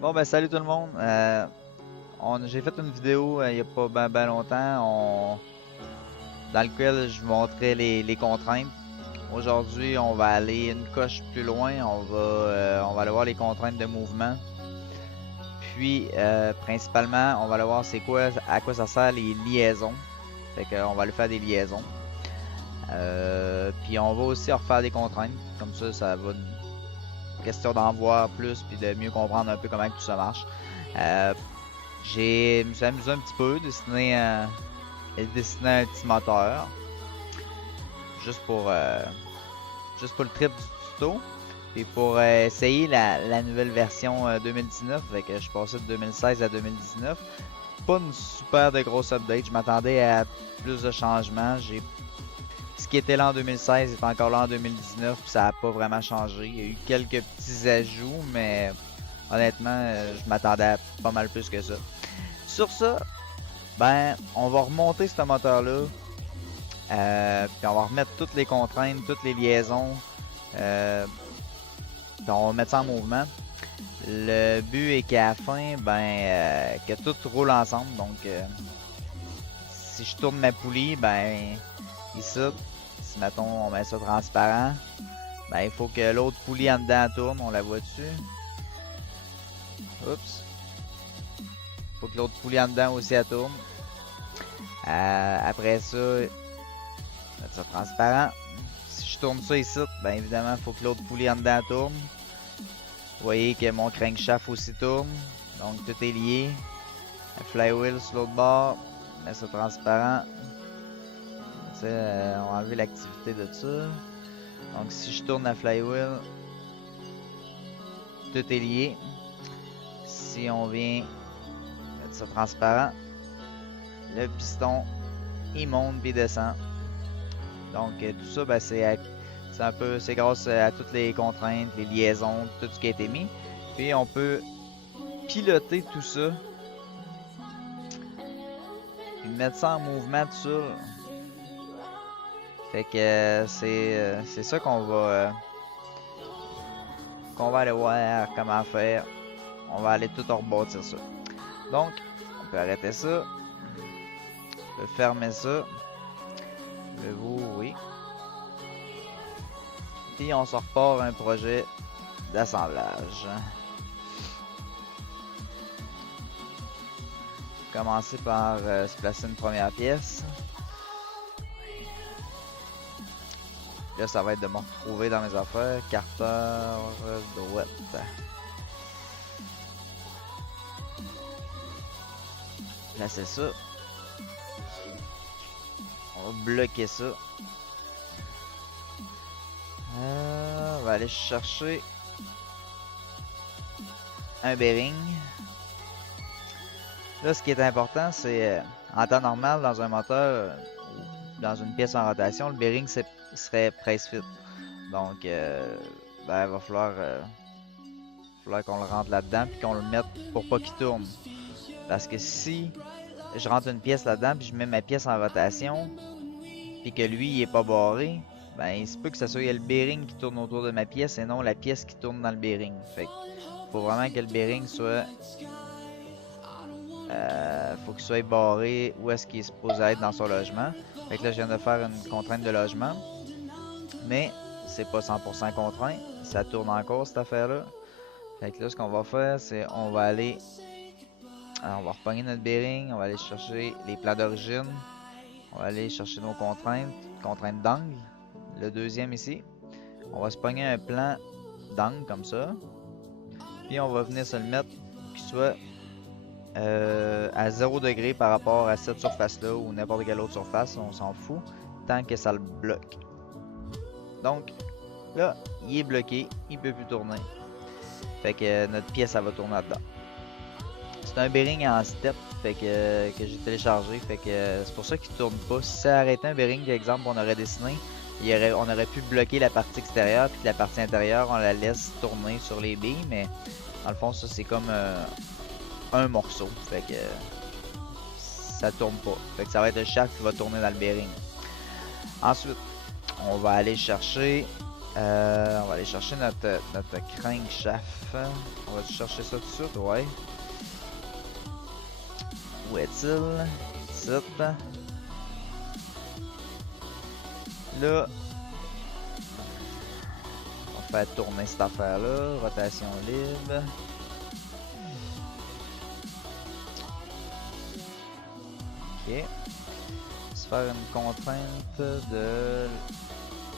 Bon ben salut tout le monde. J'ai fait une vidéo il y a pas ben longtemps dans lequel je vous montrais les contraintes. Aujourd'hui, on va aller une coche plus loin. On va aller voir les contraintes de mouvement. Puis principalement, on va aller voir c'est quoi, à quoi ça sert les liaisons. Fait qu'on va aller faire des liaisons. Puis on va aussi refaire des contraintes. Comme ça va une question d'en voir plus puis de mieux comprendre un peu comment tout ça marche. Euh, je me suis amusé un petit peu, dessiner un petit moteur, juste pour, euh, juste pour le trip du tuto. Et pour essayer la nouvelle version 2019, fait que je suis passé de 2016 à 2019. Pas une super de grosse update, je m'attendais à plus de changements. Ce qui était là en 2016 est encore là en 2019, puis ça n'a pas vraiment changé. Il y a eu quelques petits ajouts, mais honnêtement, je m'attendais à pas mal plus que ça. Sur ça, ben, on va remonter ce moteur-là. Puis on va remettre toutes les contraintes, toutes les liaisons. Puis on va mettre ça en mouvement. Le but est qu'à la fin, que tout roule ensemble. Donc, si je tourne ma poulie, ben, ici, si mettons on met ça transparent, ben, il faut que l'autre poulie en dedans tourne. On la voit dessus. Oups. Il faut que l'autre poulie en dedans aussi elle tourne. Après ça, mettre ça transparent. Si je tourne ça ici, ben évidemment, il faut que l'autre poulie en dedans tourne. Vous voyez que mon crankshaft aussi tourne. Donc tout est lié. Le flywheel sur l'autre bord. Mettre ça transparent. On va enlever l'activité de ça. Donc si je tourne la flywheel, tout est lié. Si on vient mettre ça transparent, le piston il monte puis descend. Donc tout ça, ben, c'est grâce à toutes les contraintes, les liaisons, tout ce qui a été mis. Puis on peut piloter tout ça. Puis mettre ça en mouvement tout ça. Fait que c'est ça qu'on va aller voir comment faire. On va aller tout rebâtir ça. Donc, on peut arrêter ça. On peut fermer ça. Oui. Puis on se repart un projet d'assemblage. Commencer par se placer une première pièce. Là, ça va être de me retrouver dans mes affaires. Carter droite. Placer ça. On va bloquer ça. On va aller chercher un bearing. Là, ce qui est important, c'est en temps normal, dans un moteur, dans une pièce en rotation, le bearing serait press fit. Donc, ben, il va falloir qu'on le rentre là-dedans puis qu'on le mette pour pas qu'il tourne. Parce que si je rentre une pièce là-dedans puis je mets ma pièce en rotation puis que lui il est pas barré, ben il se peut que ça soit le bearing qui tourne autour de ma pièce et non la pièce qui tourne dans le bearing. Fait que faut vraiment que le bearing soit faut qu'il soit barré où est-ce qu'il est supposé être dans son logement. Fait que là je viens de faire une contrainte de logement. Mais c'est pas 100% contraint. Ça tourne encore cette affaire-là. Fait que là ce qu'on va faire c'est on va aller. Alors, on va repogner notre bearing, on va aller chercher les plans d'origine. On va aller chercher nos contraintes d'angle. Le deuxième ici. On va se pogner un plan d'angle comme ça. Puis on va venir se le mettre qu'il soit à 0 degré par rapport à cette surface-là ou n'importe quelle autre surface, on s'en fout, tant que ça le bloque. Donc là, il est bloqué, il peut plus tourner. Fait que notre pièce, elle va tourner là-dedans. C'est un bearing en step fait que j'ai téléchargé. Fait que c'est pour ça qu'il tourne pas. Si ça arrêtait un bearing, par exemple, on aurait dessiné, on aurait pu bloquer la partie extérieure, puis la partie intérieure, on la laisse tourner sur les billes. Mais dans le fond, ça c'est comme un morceau. Fait que ça tourne pas. Fait que ça va être le shaft qui va tourner dans le bearing. Ensuite, on va aller chercher On va aller chercher notre crankshaft. On va chercher ça tout de suite, ouais. Où est-il? Ici. Là, on va faire tourner cette affaire-là. Rotation libre. Ok. Se faire une contrainte de...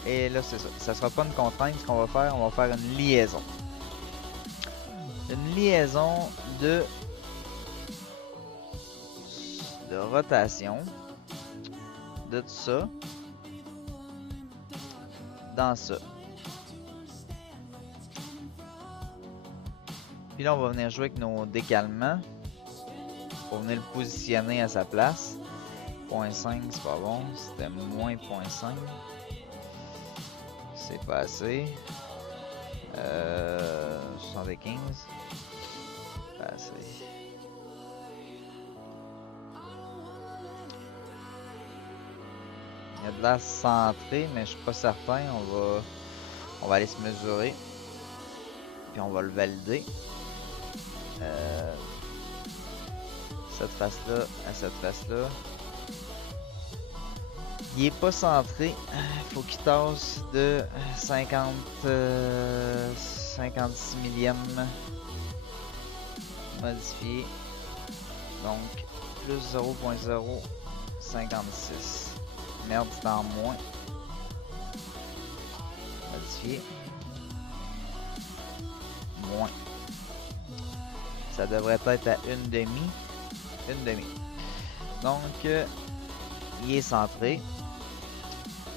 Et là, c'est ça. Ça sera pas une contrainte. Ce qu'on va faire, on va faire une liaison. Une liaison de rotation de tout ça dans ça. Puis là, on va venir jouer avec nos décalements pour venir le positionner à sa place. 0.5, c'est pas bon. C'était moins 0.5. C'est pas assez. 75. Pas assez. Il y a de la centrée, mais je suis pas certain. On va aller se mesurer. Puis on va le valider. Cette face-là à cette face-là. Il est pas centré. Faut qu'il tasse de 56 millièmes. Modifié. Donc, plus 0.056. Merde, c'est en moins. Modifié. Moins. Ça devrait être à une demi. Une demi. Donc, il est centré.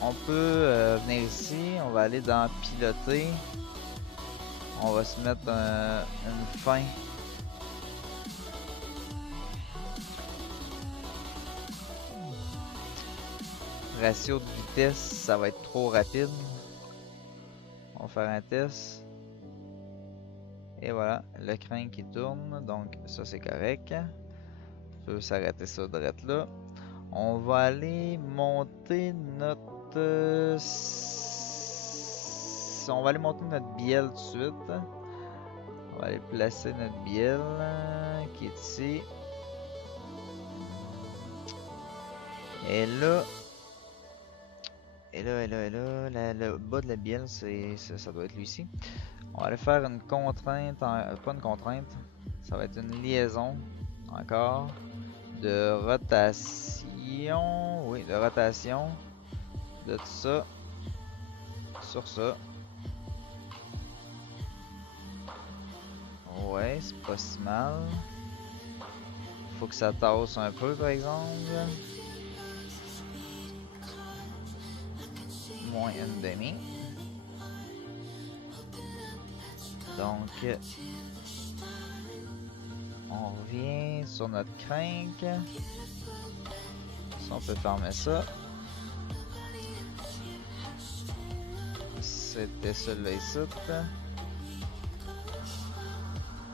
On peut venir ici. On va aller dans piloter. On va se mettre une fin. Ratio de vitesse, ça va être trop rapide. On va faire un test. Et voilà, le crank qui tourne. Donc ça c'est correct. On peut s'arrêter ça direct là. On va aller monter notre... on va aller monter notre bielle tout de suite. On va aller placer notre bielle qui est ici. Et là... le bas de la bielle, ça doit être lui ici. On va aller faire une contrainte, pas une contrainte, ça va être une liaison, encore, de rotation, oui, de rotation, de tout ça, sur ça. Ouais, c'est pas si mal. Faut que ça tasse un peu, par exemple. Moins une demi. Donc, on revient sur notre crank. Si on peut fermer ça. C'était celui-là ici.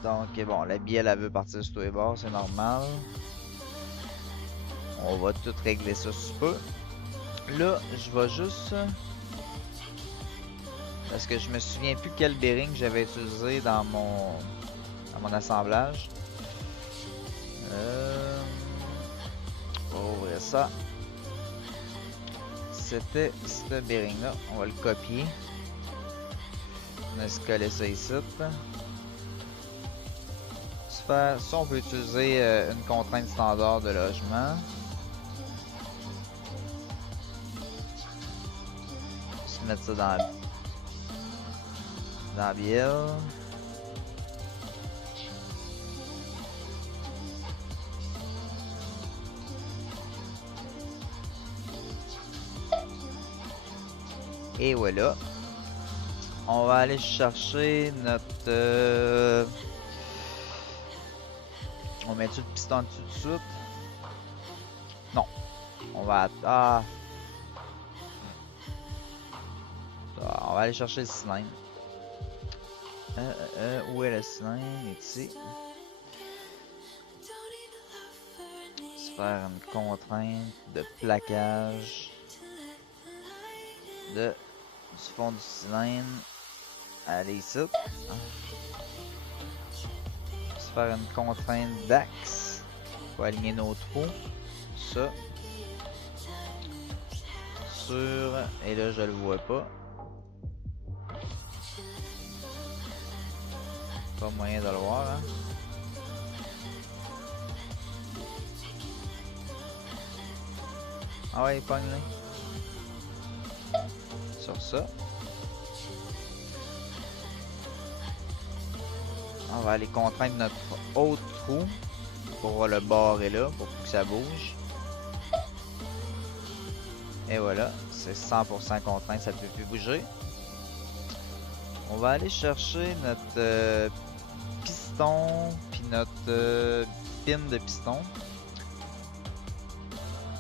Donc, bon, la bielle, elle veut partir sur tous les bords, c'est normal. On va tout régler ça si peu. Là, je vais juste... parce que je me souviens plus quel bearing j'avais utilisé dans mon assemblage. On va ouvrir ça. C'était ce bearing là. On va le copier. On va se coller ça ici. Ça, on peut utiliser une contrainte standard de logement. Se mettre ça dans la bielle. Et voilà. On va aller chercher notre... on met-tu le piston en dessous de suite? Non. On va... ah. On va aller chercher le cylindre. Où est le cylindre? Il est ici. Se faire une contrainte de plaquage de du fond du cylindre. Aller ici. Se faire une contrainte d'axe pour aligner nos trous. Ça. Sur. Et là, je le vois pas. Pas moyen de le voir, hein. Ah ouais, pogne-le. Sur ça. On va aller contraindre notre autre trou pour le barrer là, pour que ça bouge. Et voilà, c'est 100% contraint, ça ne peut plus bouger. On va aller chercher notre piston, puis notre pin de piston.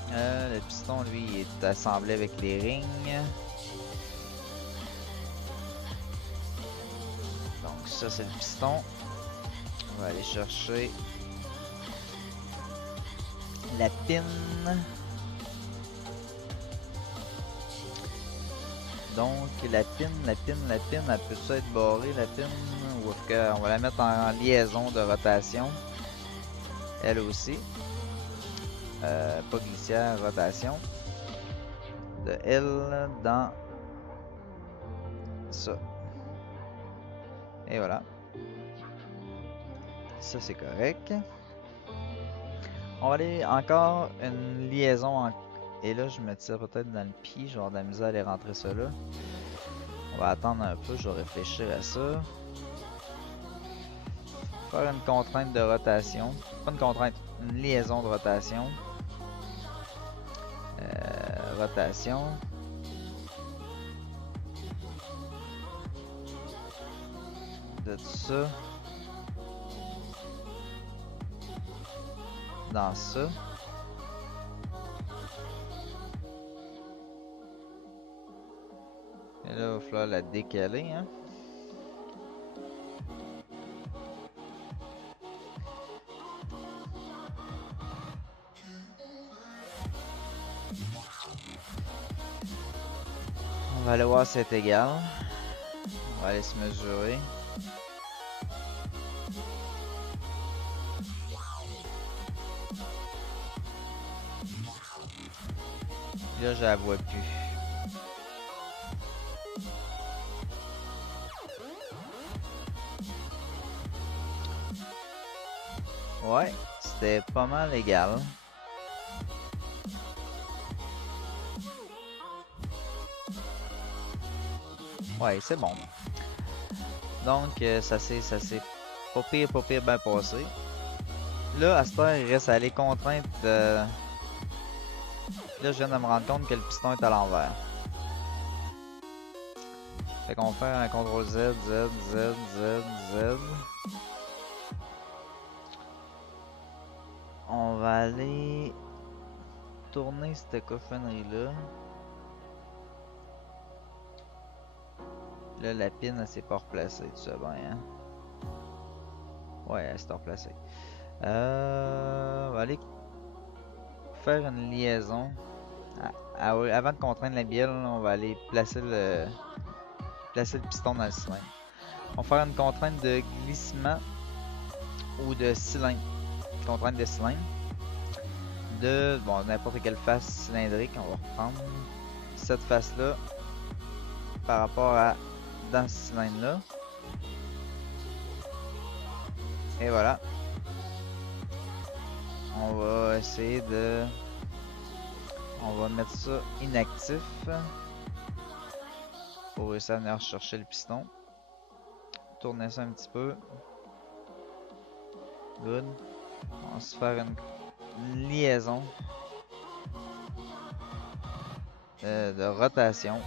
Le piston, lui, il est assemblé avec les rings. Donc ça, c'est le piston. On va aller chercher la pin. Donc la pin, elle peut ça être barrée, la pin, ou on va la mettre en liaison de rotation. Elle aussi. Pas glissière, rotation. De elle dans ça. Et voilà. Ça c'est correct. On va aller encore une liaison. Et là je me tire peut-être dans le pied. Je vais avoir de la misère à aller rentrer ça là. On va attendre un peu. Je vais réfléchir à ça. Faire une contrainte de rotation. Pas une contrainte. Une liaison de rotation. Rotation. De tout ça. Dans ça. Et là, il va falloir la décaler, hein. On va aller voir si c'est égal. On va aller se mesurer. Là, je la vois plus. Ouais, c'était pas mal égal. Ouais, c'est bon. Donc, ça s'est pas pire bien passé. Là, à cette heure, il reste à aller contraindre. Là, je viens de me rendre compte que le piston est à l'envers. Fait qu'on fait un CTRL Z, Z, Z, Z, Z. On va aller tourner cette cochonnerie-là. Là, la pin, elle s'est pas replacée, tu sais bien, hein? Ouais, elle s'est replacée. On va aller faire une liaison. Avant de contraindre la bielle, on va aller placer le piston dans le cylindre. On va faire une contrainte de glissement ou de cylindre. Contrainte de cylindre. De n'importe quelle face cylindrique. On va reprendre cette face-là par rapport à dans ce cylindre-là. Et voilà. On va essayer de... On va mettre ça inactif. Pour réussir à venir chercher le piston. Tourner ça un petit peu. Good. On va se faire une liaison de rotation.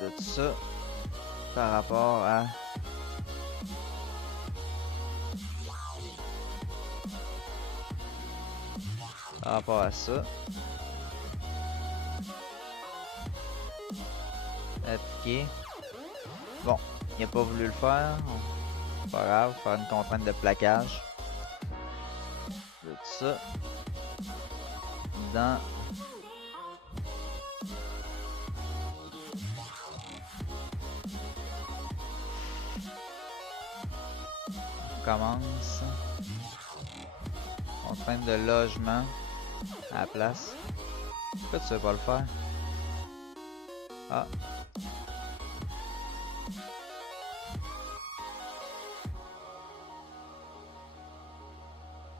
De tout ça par rapport à ça. Appliquer. Bon, il n'a pas voulu le faire. Pas grave, faire une contrainte de plaquage. De tout ça. là-dedans. On commence. Contrainte de logement à la place. Pourquoi tu veux pas le faire? Ah.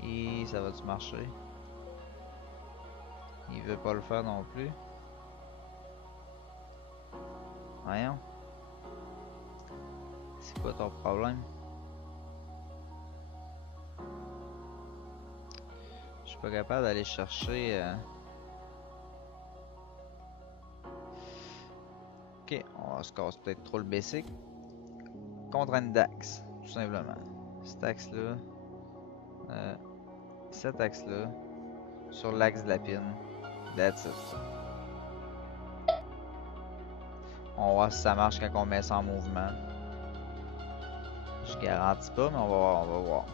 Et ça va-tu marcher? Il veut pas le faire non plus. Voyons. C'est quoi ton problème? Je suis pas capable d'aller chercher... Ok, on se casse peut-être trop le basic. Contrainte d'axe, tout simplement. Cet axe-là. Cet axe-là. Sur l'axe de la pine. That's it. On va voir si ça marche quand on met ça en mouvement. Je garantis pas, mais on va voir, on va voir.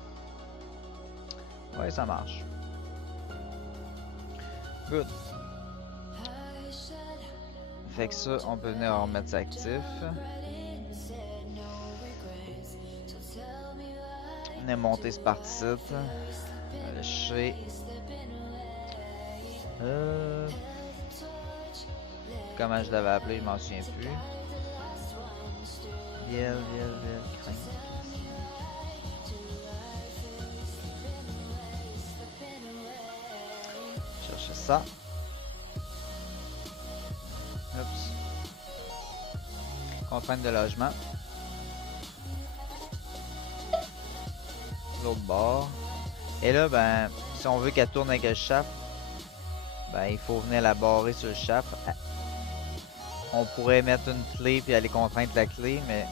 Ouais, ça marche. Good. Fait que ça, on peut venir remettre ça actif. On est monté ce parti-ci. Le chez. Comment je l'avais appelé, je m'en souviens plus. Vielle, crainte. Chercher ça. Oups. Contrainte de logement. L'autre bord. Et là, ben, si on veut qu'elle tourne avec le shaft, ben, il faut venir la barrer sur le shaft. On pourrait mettre une clé puis aller contraindre la clé, mais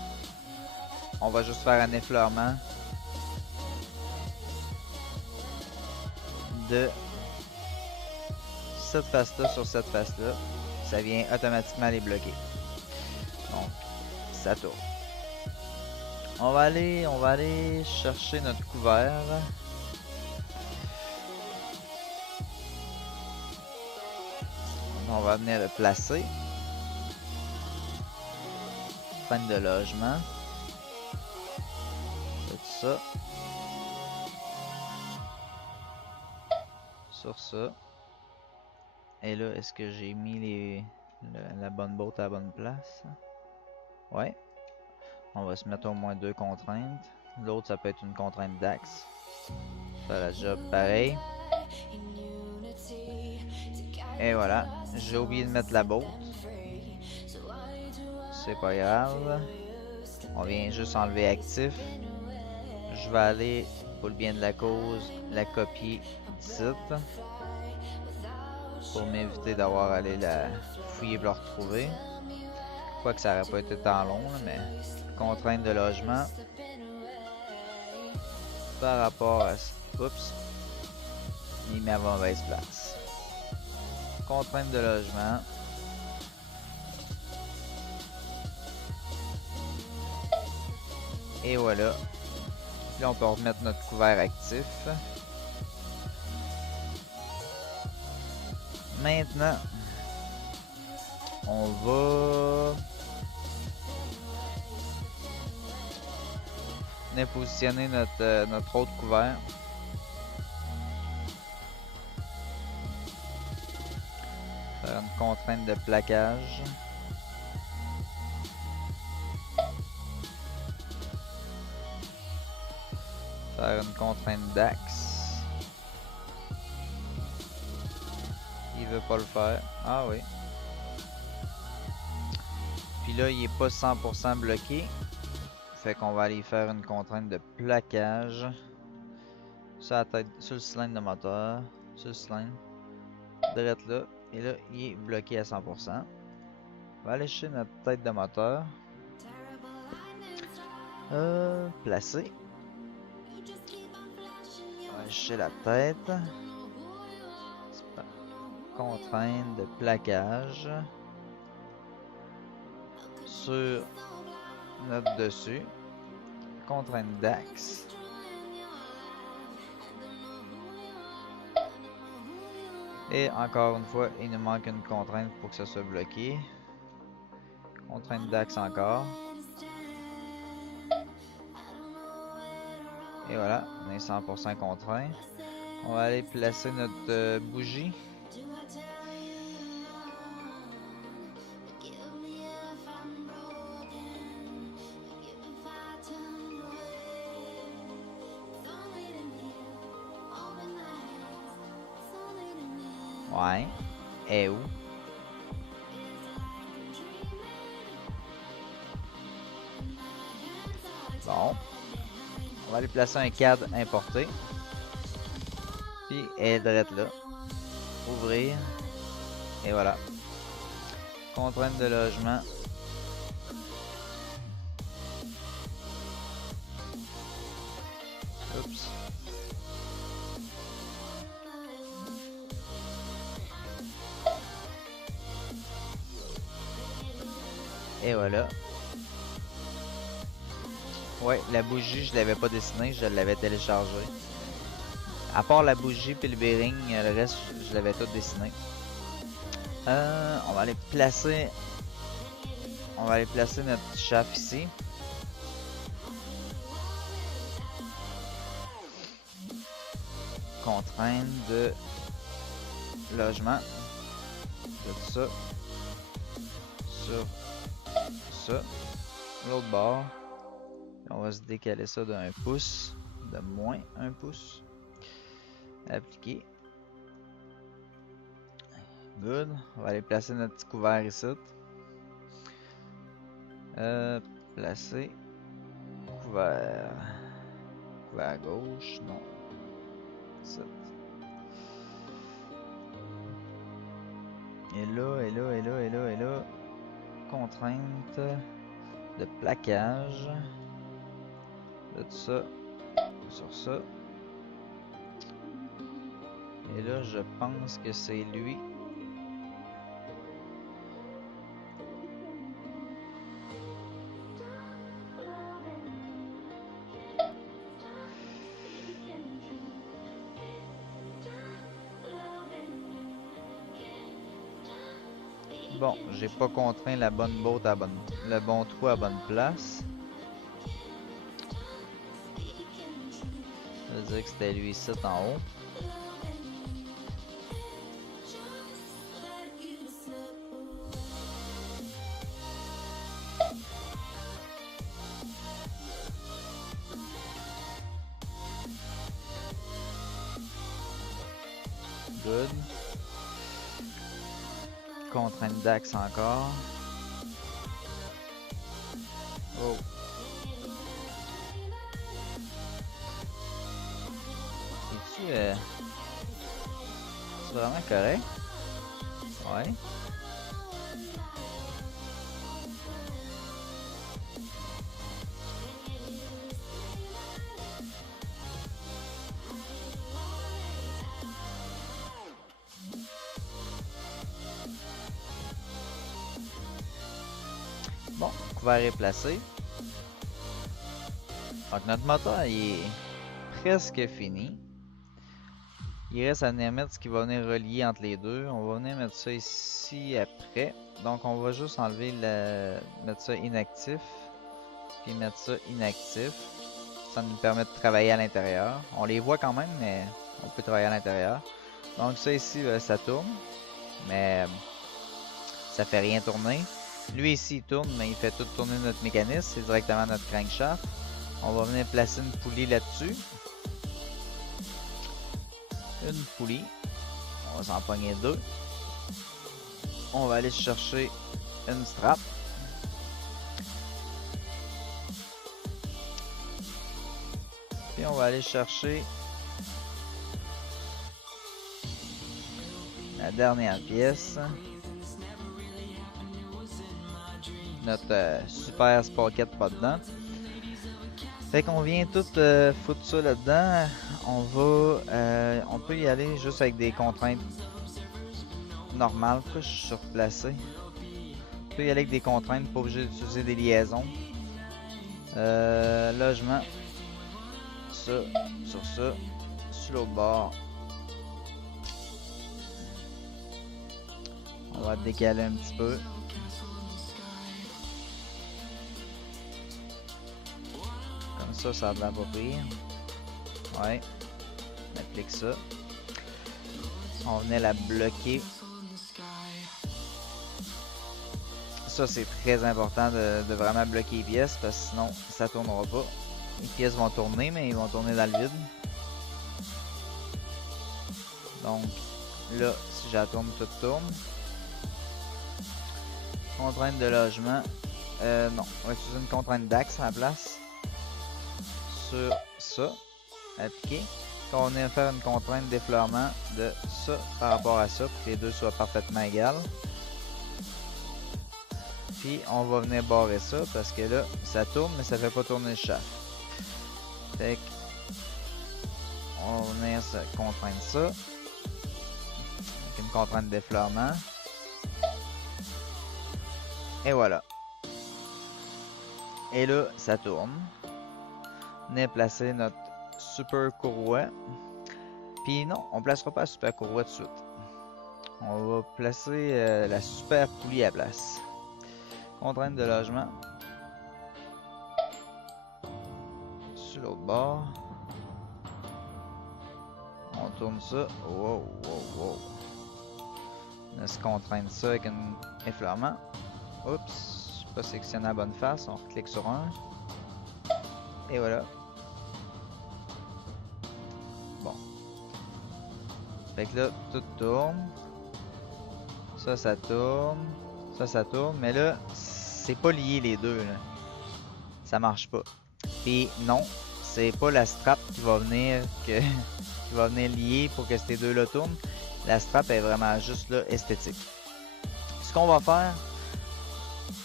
on va juste faire un effleurement de cette face-là sur cette face-là. Ça vient automatiquement les bloquer. Donc, ça tourne. On va aller chercher notre couvert. On va venir le placer. Contrainte de logement. Tout ça. Sur ça. Et là, est-ce que j'ai mis la bonne botte à la bonne place? Ouais. On va se mettre au moins 2 contraintes. L'autre, ça peut être une contrainte d'axe. Faire la job pareil. Et voilà. J'ai oublié de mettre la botte. C'est pas grave. On vient juste enlever actif. Je vais aller, pour le bien de la cause, la copier d'ici. Pour m'éviter d'avoir à aller la fouiller pour la retrouver. Quoique ça n'aurait pas été tant long, mais contrainte de logement. Par rapport à... Oups. Il met à mauvaise place. Contrainte de logement. Et voilà. Là, on peut remettre notre couvert actif. Maintenant, on va venir positionner notre autre couvert. Faire une contrainte de plaquage. Faire une contrainte d'axe. Il veut pas le faire. Ah oui. Puis là, il est pas 100% bloqué. Fait qu'on va aller faire une contrainte de plaquage. Sur la tête, sur le cylindre de moteur. Sur le cylindre. Direct là. Et là, il est bloqué à 100%. On va aller chercher notre tête de moteur. Placer. On va chercher la tête. Contrainte de plaquage. Sur notre dessus. Contrainte d'axe. Et encore une fois, il nous manque une contrainte pour que ça soit bloqué. Contrainte d'axe encore. Et voilà, on est 100% contraint. On va aller placer notre bougie. Ouais. Et où? Bon. On va aller placer un cadre importé. Puis elle est direct là. Ouvrir. Et voilà. Contrainte de logement. Oups. Et voilà. Ouais, la bougie, je l'avais pas dessinée, je l'avais téléchargée. À part la bougie puis le bearing, le reste, je l'avais tout dessiné. On va aller placer... On va aller placer notre shaft ici. Contrainte de logement. De ça. Sur ça. L'autre bord. On va se décaler ça d'un pouce. De moins 1 pouce. Appliquer. Good. On va aller placer notre petit couvert ici. Placer. Couvert. Couvert à gauche. Non. Ici. Et là, et là, et là, et là, et là. Contrainte de plaquage. De tout ça. Sur ça. Et là, je pense que c'est lui. Bon, j'ai pas contraint la bonne botte à le bon trou à bonne place. Ça veut dire que c'était lui ici en haut. Good. Contrainte d'axe encore. Oh. C'est vraiment correct? Ouais. Bon, couvert est placé. Donc notre moteur il est presque fini. Il reste à venir mettre ce qui va venir relier entre les deux. On va venir mettre ça ici après. Donc on va juste enlever mettre ça inactif. Puis mettre ça inactif. Ça nous permet de travailler à l'intérieur. On les voit quand même, mais on peut travailler à l'intérieur. Donc ça ici, ça tourne. Mais ça fait rien tourner. Lui ici il tourne, mais il fait tout tourner notre mécanisme. C'est directement notre crankshaft. On va venir placer une poulie là-dessus. Une poulie. On va s'en pogner deux. On va aller chercher une strap. Puis on va aller chercher la dernière pièce. Notre super sprocket pas dedans. Fait qu'on vient tout foutre ça là-dedans. On peut y aller juste avec des contraintes normales. Pourquoi je suis surplacé? On peut y aller avec des contraintes, pas obligé d'utiliser des liaisons. Logement. Ça, sur ça. Sur l'autre bord. On va décaler un petit peu. Comme ça a de l'air pas pire. Ouais. On applique ça. On venait la bloquer. Ça, c'est très important de vraiment bloquer les pièces parce que sinon, ça tournera pas. Les pièces vont tourner, mais ils vont tourner dans le vide. Donc, là, si je la tourne, tout tourne. Contrainte de logement. Non, on va utiliser une contrainte d'axe à la place. Sur ça. Appliquer. On va faire une contrainte d'effleurement de ça par rapport à ça pour que les deux soient parfaitement égales. Puis on va venir barrer ça parce que là, ça tourne, mais ça fait pas tourner le shaft. Fait que on va venir contraindre ça avec une contrainte d'effleurement. Et voilà. Et là, ça tourne. On venir placer notre super courroie. Puis non, on placera pas la super courroie tout de suite. On va placer la super poulie à place. Contrainte de logement. Sur l'autre bord. On tourne ça. Wow, wow, wow. On se contraindre ça avec un effleurement. Oups, je suis pas sélectionné à la bonne face. On clique sur un. Et voilà. Bon. Fait que là, tout tourne. Ça tourne. Ça tourne. Mais là, c'est pas lié les deux. Là. Ça marche pas. Puis non, c'est pas la strap qui va venir lier pour que ces deux-là tournent. La strap est vraiment juste là esthétique. Ce qu'on va faire,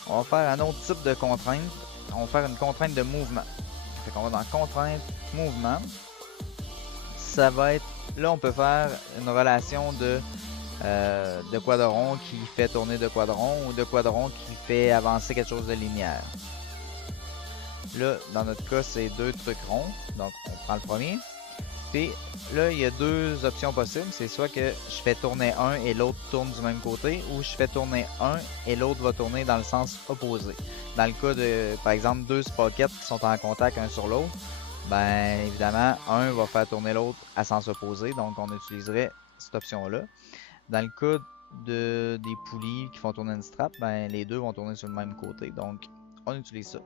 on va faire un autre type de contrainte. On va faire une contrainte de mouvement. Fait qu'on va dans contrainte mouvement. Ça va être, là on peut faire une relation de quadron qui fait tourner de quadron ou de quadron qui fait avancer quelque chose de linéaire. Là, dans notre cas, c'est deux trucs ronds. Donc, on prend le premier. Puis là, il y a deux options possibles. C'est soit que je fais tourner un et l'autre tourne du même côté, ou je fais tourner un et l'autre va tourner dans le sens opposé. Dans le cas de, par exemple, deux sprockets qui sont en contact un sur l'autre, ben évidemment, un va faire tourner l'autre à sens opposé. Donc, on utiliserait cette option-là. Dans le cas des poulies qui font tourner une strap, ben les deux vont tourner sur le même côté. Donc, on utilise ça.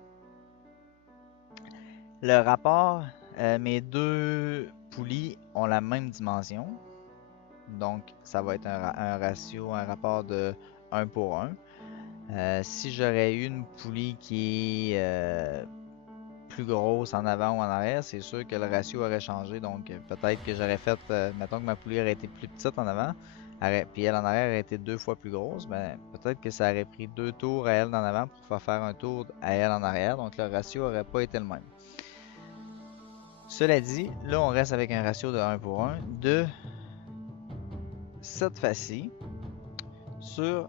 Le rapport, mes deux poulies ont la même dimension. Donc, ça va être un ratio, un rapport de 1 pour 1. Si j'aurais eu une poulie qui est plus grosse en avant ou en arrière, c'est sûr que le ratio aurait changé. Donc, peut-être que j'aurais fait, mettons que ma poulie aurait été plus petite en avant, puis elle en arrière aurait été 2 fois plus grosse, ben, peut-être que ça aurait pris 2 tours à elle en avant pour faire un tour à elle en arrière. Donc, le ratio n'aurait pas été le même. Cela dit, là on reste avec un ratio de 1 pour 1 de cette face-ci sur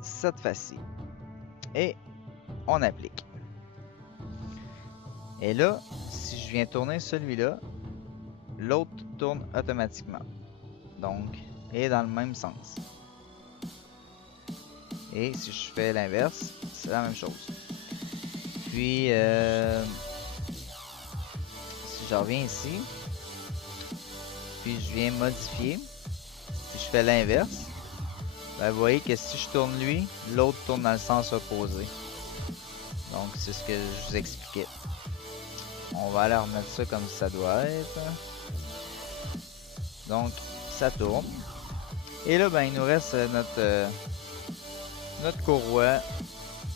cette face-ci. Et on applique. Et là, si je viens tourner celui-là, l'autre tourne automatiquement. Donc, et dans le même sens. Et si je fais l'inverse, c'est la même chose. Puis, si je reviens ici, puis je viens modifier, si je fais l'inverse, ben vous voyez que si je tourne lui, l'autre tourne dans le sens opposé. Donc c'est ce que je vous expliquais. On va aller remettre ça comme ça doit être. Donc ça tourne. Et là ben il nous reste notre courroie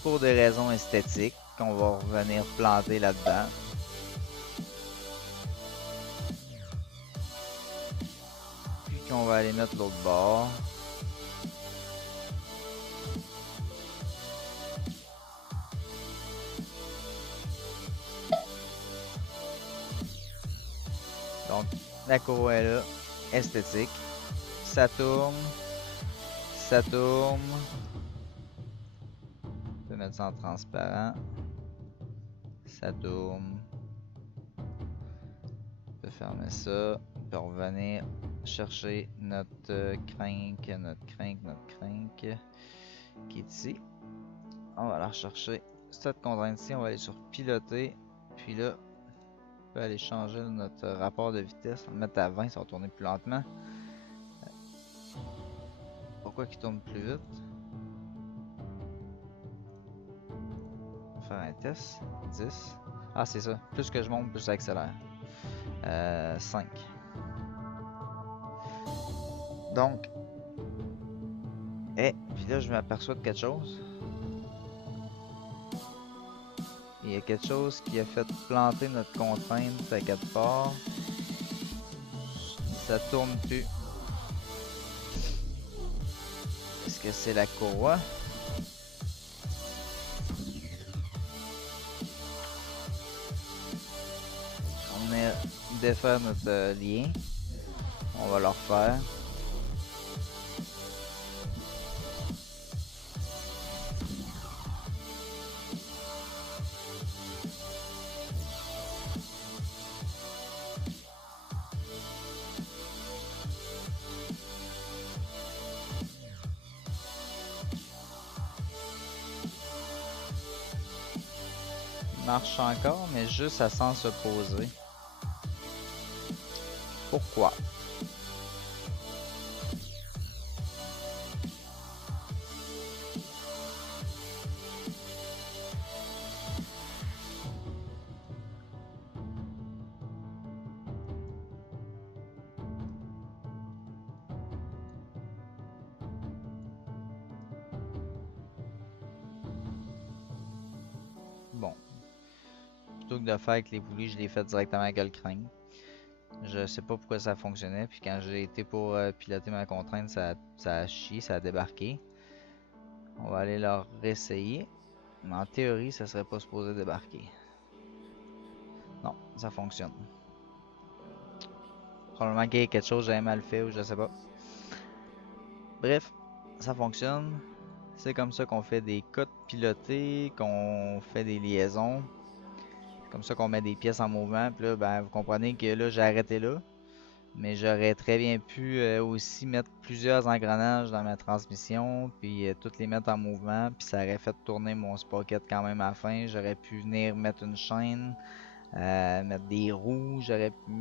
pour des raisons esthétiques qu'on va revenir planter là-dedans. Puis qu'on va aller mettre l'autre bord. Donc, la courroie est là, esthétique. Ça tourne. Ça tourne. On peut mettre ça en transparent. Ça tourne. On peut fermer ça. peut revenir chercher notre crank qui est ici. On va la rechercher. Cette contrainte-ci, on va aller sur piloter. Puis là, on peut aller changer notre rapport de vitesse. On va le mettre à 20, ça va tourner plus lentement. Pourquoi qu'il tourne plus vite? On va faire un test. 10. Ah, c'est ça. Plus que je monte, plus ça accélère. 5. Donc, puis là, je m'aperçois de quelque chose. Il y a quelque chose qui a fait planter notre contrainte à quelque part. Ça tourne plus. Est-ce que c'est la courroie? On va défaire notre lien. On va le refaire. Marche encore, mais juste à sans se poser. Pourquoi? Bon. Plutôt que de faire avec les poulies, je l'ai fait directement avec le crâne. Je sais pas pourquoi ça fonctionnait, puis quand j'ai été pour piloter ma contrainte, ça a chié, ça a débarqué. On va aller leur réessayer. Mais en théorie, ça serait pas supposé débarquer. Non, ça fonctionne. Probablement qu'il y a quelque chose que j'avais mal fait ou je sais pas. Bref, ça fonctionne. C'est comme ça qu'on fait des codes pilotés, qu'on fait des liaisons. Comme ça qu'on met des pièces en mouvement. Puis là, ben, vous comprenez que là, j'ai arrêté là. Mais j'aurais très bien pu aussi mettre plusieurs engrenages dans ma transmission. Puis toutes les mettre en mouvement. Puis ça aurait fait tourner mon sprocket quand même à la fin. J'aurais pu venir mettre une chaîne. Mettre des roues. J'aurais pu...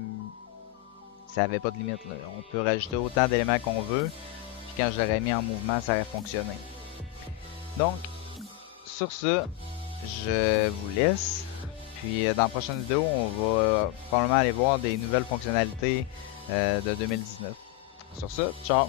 Ça avait pas de limite là. On peut rajouter autant d'éléments qu'on veut. Puis quand je l'aurais mis en mouvement, ça aurait fonctionné. Donc, sur ce, je vous laisse. Puis dans la prochaine vidéo, on va probablement aller voir des nouvelles fonctionnalités de 2019. Sur ce, ciao!